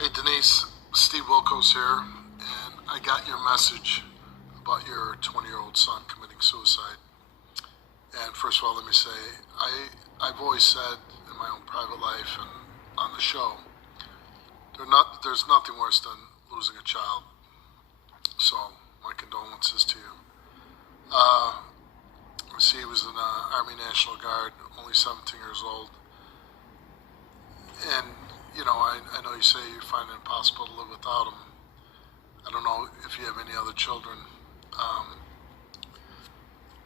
Hey Denise, Steve Wilkos here, and I got your message about your 20-year-old son committing suicide. And first of all, let me say, I've always said in my own private life and on the show, there's nothing worse than losing a child. So my condolences to you. See, he was in the Army National Guard, only 17 years old. And, I know you say you find it impossible to live without him. I don't know if you have any other children. I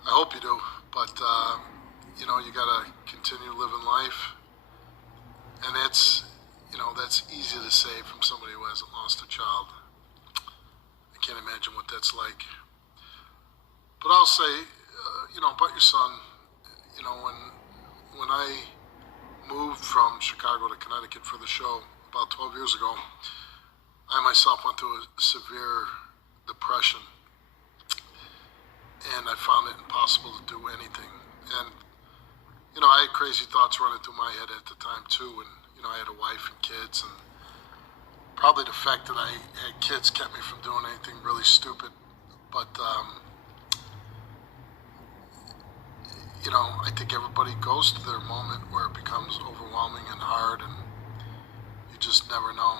hope you do, but, you gotta continue living life. And that's easy to say from somebody who hasn't lost a child. I can't imagine what that's like. But I'll say, about your son, when I moved from Chicago to Connecticut for the show about 12 years ago, I myself went through a severe depression, and I found it impossible to do anything. And, I had crazy thoughts running through my head at the time too, and, I had a wife and kids, and probably the fact that I had kids kept me from doing anything really stupid. But, I think everybody goes to their moment where it becomes overwhelming and hard, and you just never know.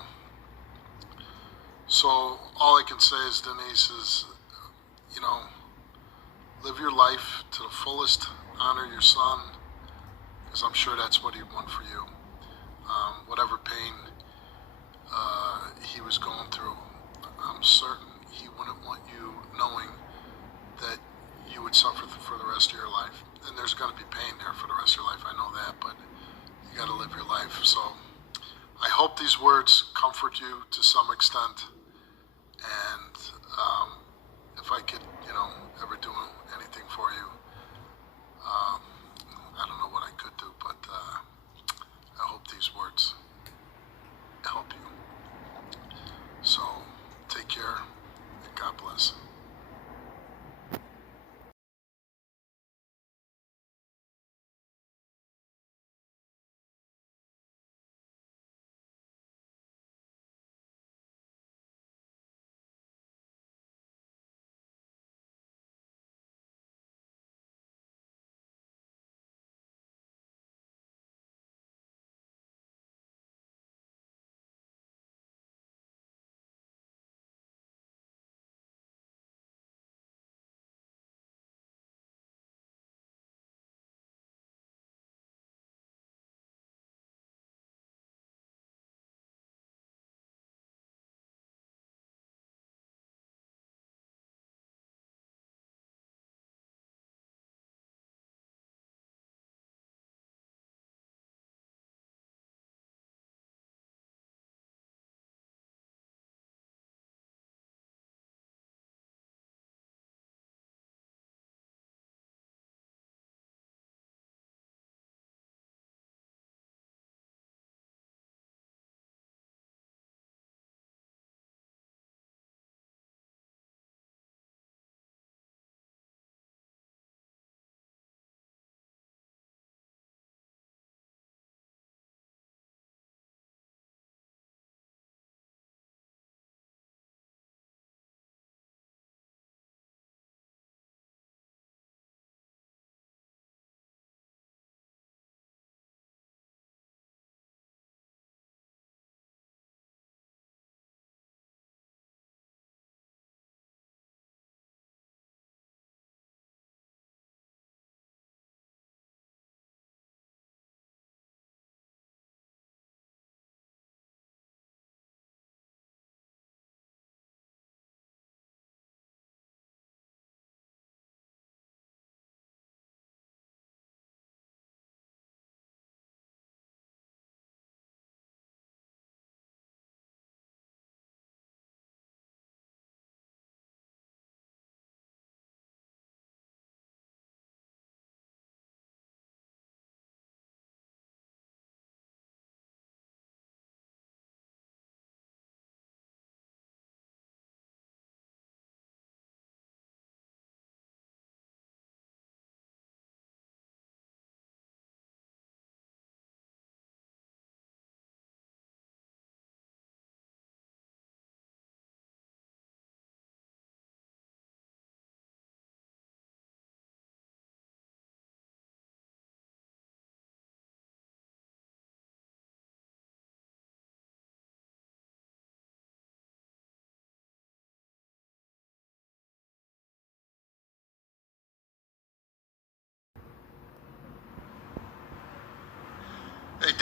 So all I can say is, Denise, is, live your life to the fullest, honor your son, because I'm sure that's what he'd want for you. Whatever pain he was going through, I'm certain he wouldn't want you knowing that you would suffer for the rest of your life. And there's going to be pain there for the rest of your life, I know that, but you got to live your life. So I hope these words comfort you to some extent. And if I could, ever do anything for you, I don't know what I could do, but I hope these words help you. So take care, and God bless.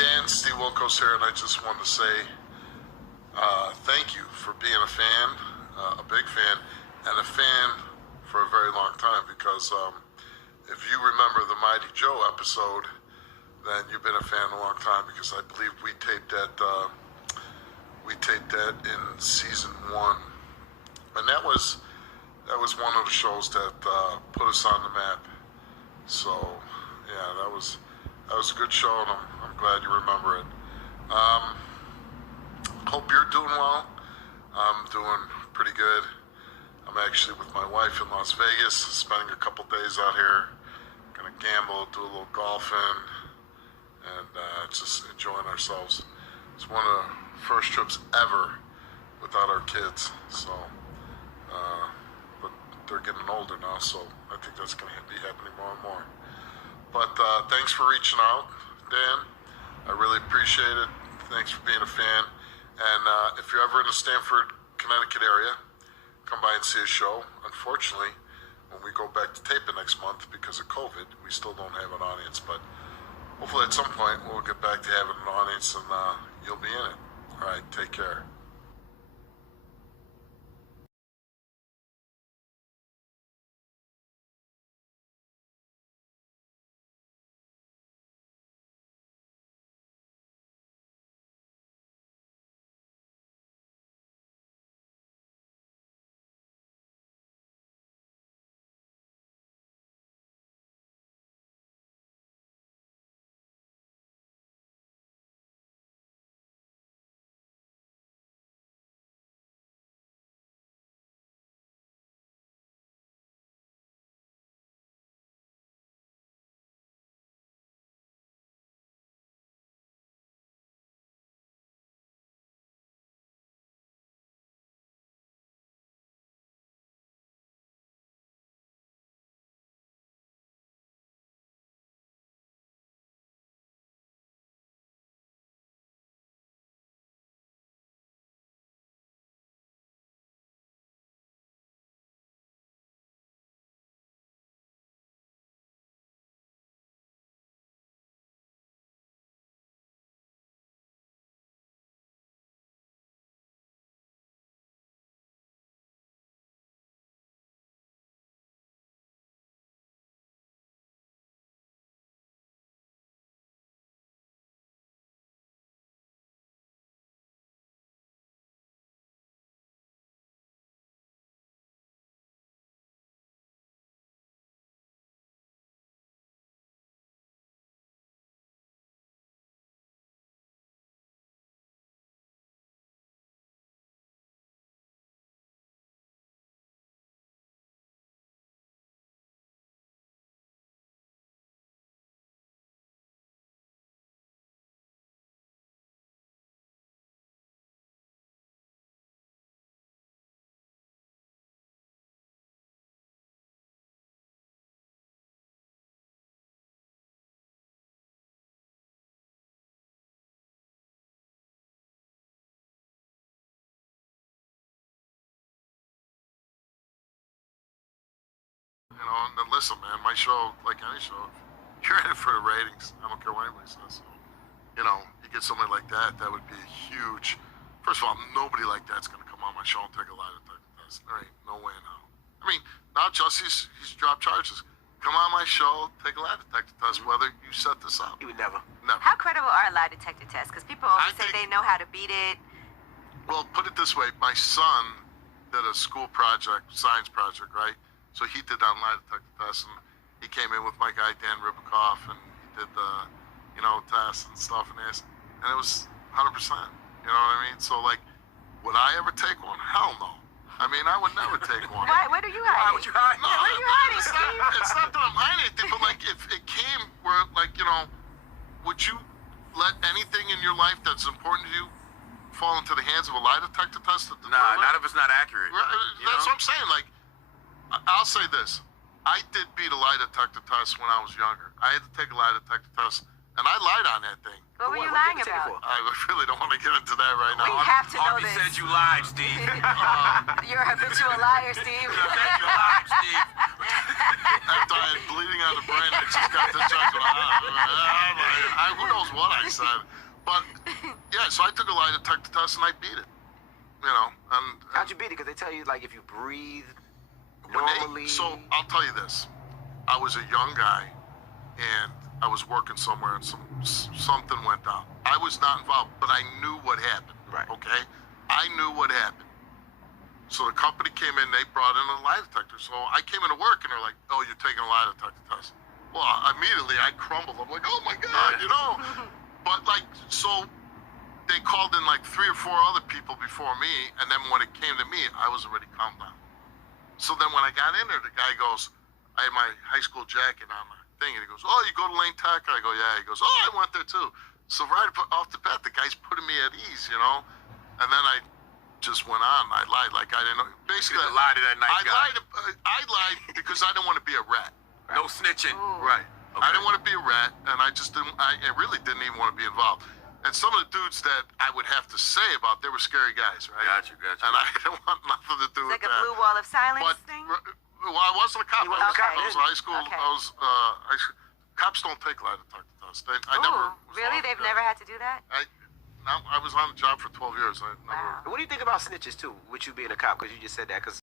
Dan, Steve Wilkos here, and I just wanted to say thank you for being a fan, a big fan, and a fan for a very long time, because if you remember the Mighty Joe episode, then you've been a fan a long time, because I believe we taped that in season 1, and that was one of the shows that put us on the map. So yeah, that was a good show, and I'm glad you remember it. Hope you're doing well. I'm doing pretty good. I'm actually with my wife in Las Vegas, spending a couple days out here. Gonna gamble, do a little golfing, and just enjoying ourselves. It's one of the first trips ever without our kids. So, but they're getting older now, so I think that's gonna be happening more and more. But thanks for reaching out, Dan. I really appreciate it. Thanks for being a fan. And if you're ever in the Stamford, Connecticut area, come by and see a show. Unfortunately, when we go back to taping next month, because of COVID, we still don't have an audience. But hopefully at some point we'll get back to having an audience, and you'll be in it. All right, take care. You know, and then listen, man, my show, like any show, you're in it for the ratings. I don't care what anybody says. So, you know, you get somebody like that, that would be a huge. First of all, nobody like that's going to come on my show and take a lie detector test. There ain't no way in hell. I mean, now Jesse's dropped charges. Come on my show, take a lie detector test, whether you set this up. He would never. Never. How credible are lie detector tests? Because people always say they know how to beat it. Well, put it this way. My son did a school project, science project, right? So he did that lie detector test, and he came in with my guy, Dan Ribacoff, and he did the, tests and stuff, and it was 100%. You know what I mean? So, like, would I ever take one? Hell no. I mean, I would never take one. Why? What are you hiding? Why would you hide? No, what are you hiding, Steve? It's not that I'm hiding anything, but, like, if it came where, like, would you let anything in your life that's important to you fall into the hands of a lie detector test? Nah, not if it's not accurate. That's what I'm saying. Like, I'll say this. I did beat a lie detector test when I was younger. I had to take a lie detector test, and I lied on that thing. What were you What lying did you take it about? for? I really don't want to get into that right now. We have to know Harvey this. said you lied, Steve. You're a habitual liar, Steve. You lied, Steve. After I had bleeding on the brain, I just got this judge. Who knows what I said? But yeah, so I took a lie detector test and I beat it. You know, and how'd you beat it? Because they tell you like if you breathe normally. So I'll tell you this: I was a young guy, and I was working somewhere, and something went down. I was not involved, but I knew what happened. Right. Okay, I knew what happened. So the company came in, they brought in a lie detector. So I came into work, and they're like, "Oh, you're taking a lie detector test." Well, immediately I crumbled. I'm like, "Oh my God," you know. But like, so they called in like 3 or 4 other people before me, and then when it came to me, I was already calmed down. So then when I got in there, the guy goes, I had my high school jacket on my thing, and he goes, "Oh, you go to Lane Tech?" I go, "Yeah." He goes, "Oh, I went there too." So right off the bat, the guy's putting me at ease, you know. And then I just went on. I lied like I didn't know. Basically, You lied to that nice guy. I lied because I didn't want to be a rat. No snitching. Ooh. Right. Okay. I didn't want to be a rat, and I just didn't. I really didn't even want to be involved. And some of the dudes that I would have to say about, they were scary guys, right? Gotcha. And I didn't want nothing to do It's like with a that. blue wall of silence But thing? well, I wasn't a cop. You weren't a cop, I was then? high school. Okay. Cops don't take lie detector tests. I Ooh, never. was really? on They've the never job. had to do that? I was on the job for 12 years. I never. Wow. What do you think about snitches too? With you being a cop, because you just said that. Because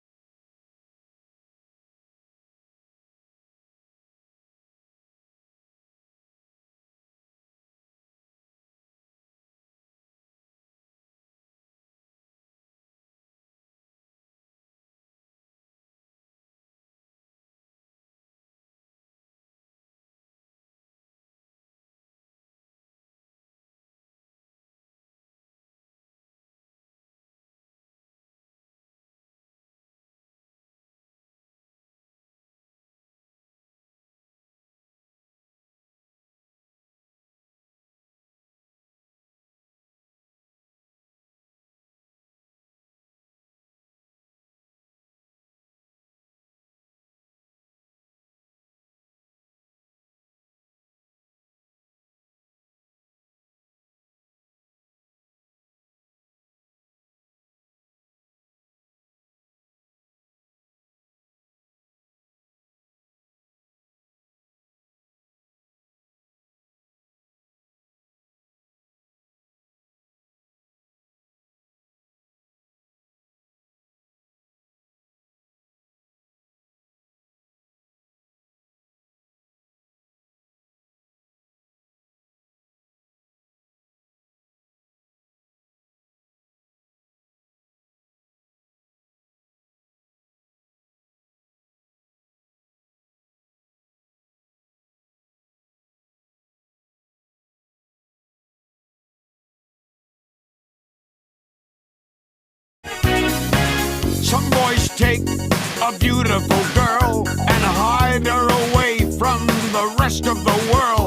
some boys take a beautiful girl and hide her away from the rest of the world.